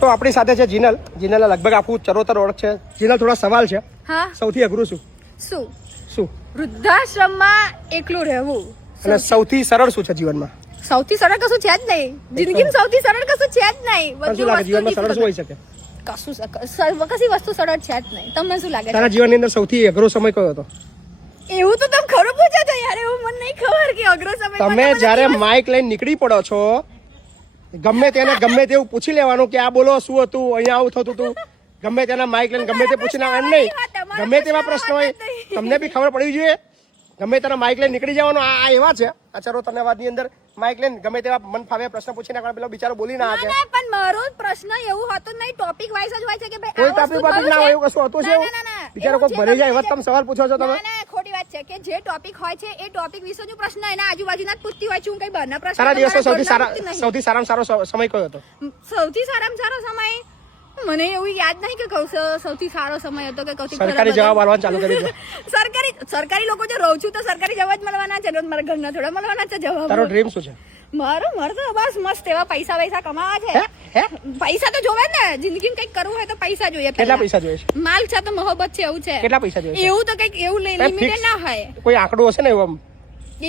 તો આપણી સાથે છે જીનલ. જીનલ લગભગ આખું ચરોતર ઓળખ છે. જીનલ, થોડા સવાલ છે. હા. સૌથી અઘરું શું? વૃદ્ધાશ્રમમાં એકલું રહેવું. અને સૌથી સરળ શું છે જીવનમાં? સૌથી સરળ કશું છે જ નહીં. જિંદગીમાં સૌથી સરળ કશું છે જ નહીં. શું લાગે જીવનમાં સરળ શું હોઈ શકે? કશી વસ્તુ સરળ છે જ નહીં. તમને શું લાગે? તારા જીવનની અંદર સૌથી અઘરો સમય કયો હતો? એવું તો તમે ખરું પૂછો છો યાર. એવું મને નહીં ખબર કે અઘરો સમય. તમે જ્યારે માઇક લઈને નીકળી પડો છો, ગમે તેને ગમે તેવું પૂછી લેવાનું કે આ બોલો શું હતું, અહીંયા આવું થતું હતું. ગમે તેના માઇક લઈને ગમે તે પૂછી લેવાનું નહીં. ગમે તેવા પ્રશ્ન હોય તમને બી ખબર પડવી જોઈએ. ગમે તેના માઇક લઈને નીકળી જવાનું. આ એવા છે આ ચરોતરવાદની અંદર માઇક લઈને ગમે તેવા મન ફાવે પ્રશ્ન પૂછી નાખવાનો. પેલો બિચારો બોલી ના શકે. પણ મારો પ્રશ્ન એવું હતો નહીં. ટોપિક વાઇઝ જ હોય છે કે ભાઈ કોઈ ટોપિક ના હોય એવું કશું હતું છે? બિચારો કોઈ ભરી જાય એવા તમે સવાલ પૂછો છો તમે. ખોટી વાત છે કે જે ટોપિક હોય છે એ ટોપિક વિશે જો પ્રશ્ન એના આજુબાજુના જ પૂછતી હોય છે. હું કઈ બહારના પ્રશ્ન. સારા દિવસો સૌથી સારામાં સારો સમય કયો હતો? સૌથી સારામાં સારો સમય મને એવું યાદ નહીં કે સૌથી સારો સમય હતો કે કૌશિક સરકારી જવાબ આપવાનું ચાલુ કરી દો. સરકારી લોકો જો રહું છું તો સરકારી જવાબ મળવાના છે. મારા ઘરના થોડા મળવાના છે જવાબ. તારો ડ્રીમ શું છે? મારો તો બસ મસ્ત એવા પૈસા કમાવા છે. પૈસા તો જોવે ને. જિંદગીમાં કઈક કરવું હોય તો પૈસા જોઈએ. કેટલા પૈસા જોઈએ છે? માલ છે તો મોહબ્બત છે એવું છે. કેટલા પૈસા જોઈએ? એવું તો કઈક એવું લિમિટેડ ના હોય. કોઈ આંકડો હશે ને એવું?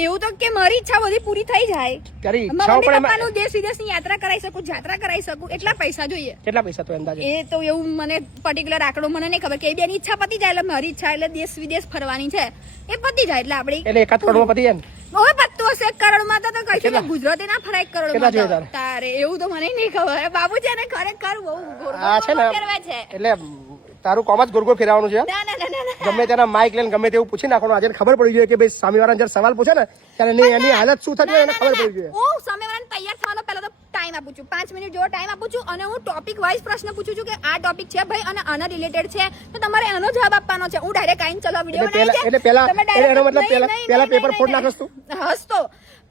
એવું તો કે મારી ઈચ્છા બધી પૂરી થઈ જાય. તારી ઈચ્છાઓ પણ પપ્પાનું દેશ વિદેશની યાત્રા કરાવી શકું, જાત્રા કરાવી શકું, એટલા પૈસા જોઈએ. કેટલા પૈસા તો અંદાજે? એ તો એવું મને પર્ટિક્યુલર આંકડો મને નહીં ખબર. કે બેની ઈચ્છા પતી જાય એટલે મારી ઈચ્છા એટલે દેશ વિદેશ ફરવાની છે એ પતી જાય એટલે આપડી. એટલે 1 કરોડમાં પતી જાય ને? હવે પત્તું હશે 1 કરોડમાં તો કઈ ગુજરાતી ના ફરાય 1 કરોડમાં. તારે એવું તો મને નહીં ખબર. બાબુ છે ને ખરેખર બહુ ફેરવે છે. એટલે તારું કોમ જ ગોરગોર ફેરવાનું છે. ગમે તેના માઇક લઈને ગમે તેવું પૂછી નાખવાનું. આજે ખબર પડી જોઈએ કે ભાઈ સામેવાળા જયારે સવાલ પૂછે ને ત્યારે એની હાલત શું થતી હોય એને ખબર પડી જોઈએ. હું સામેવાળાને તૈયાર થવાનો પહેલા તો ટાઈમ આપું છું. 5 મિનિટ જેવો ટાઈમ આપું છું અને હું ટોપિક વાઇઝ પ્રશ્ન પૂછું છું કે આ ટોપિક છે ભાઈ અને આના રિલેટેડ છે તો તમારે એનો જવાબ આપવાનો છે. હું ડાયરેક્ટ આઈન ચલો વિડિયો બનાવી છે. એટલે એનો મતલબ પહેલા પેપર ફોડ નાખસ તું? હસતો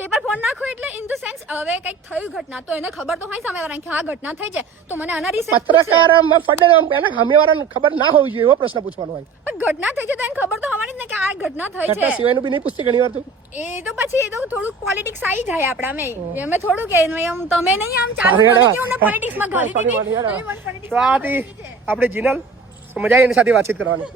પેપર ફોડ નાખો એટલે ઇન ધ સેન્સ હવે કઈક થયું ઘટના તો એને ખબર તો હોય સામેવાળાને કે આ ઘટના થઈ છે તો મને આના રિસર્ચ પત્રકારમાં ફડે એના સામેવાળાને ખબર ના હોવી જોઈએ એવો પ્રશ્ન પૂછવાનો હોય. પણ ઘટના થઈ છે તો એને ખબર તો હોવાની જ ને કે આ ઘટના થઈ છે. ઘટના સિવાયનું બી નહીં પૂછતી ઘણી વાર તું? એ તો પછી એ તો થોડું પોલિટિક્સ આવી જાય આપણામાં. એમે થોડું કે એમ તમે નહીં આમ ચાલુ કરી કે હું પોલિટિક્સમાં ઘાલી દીધી. તો આથી આપણે જીનલ મજા આવી એની સાથે વાતચીત કરવાની.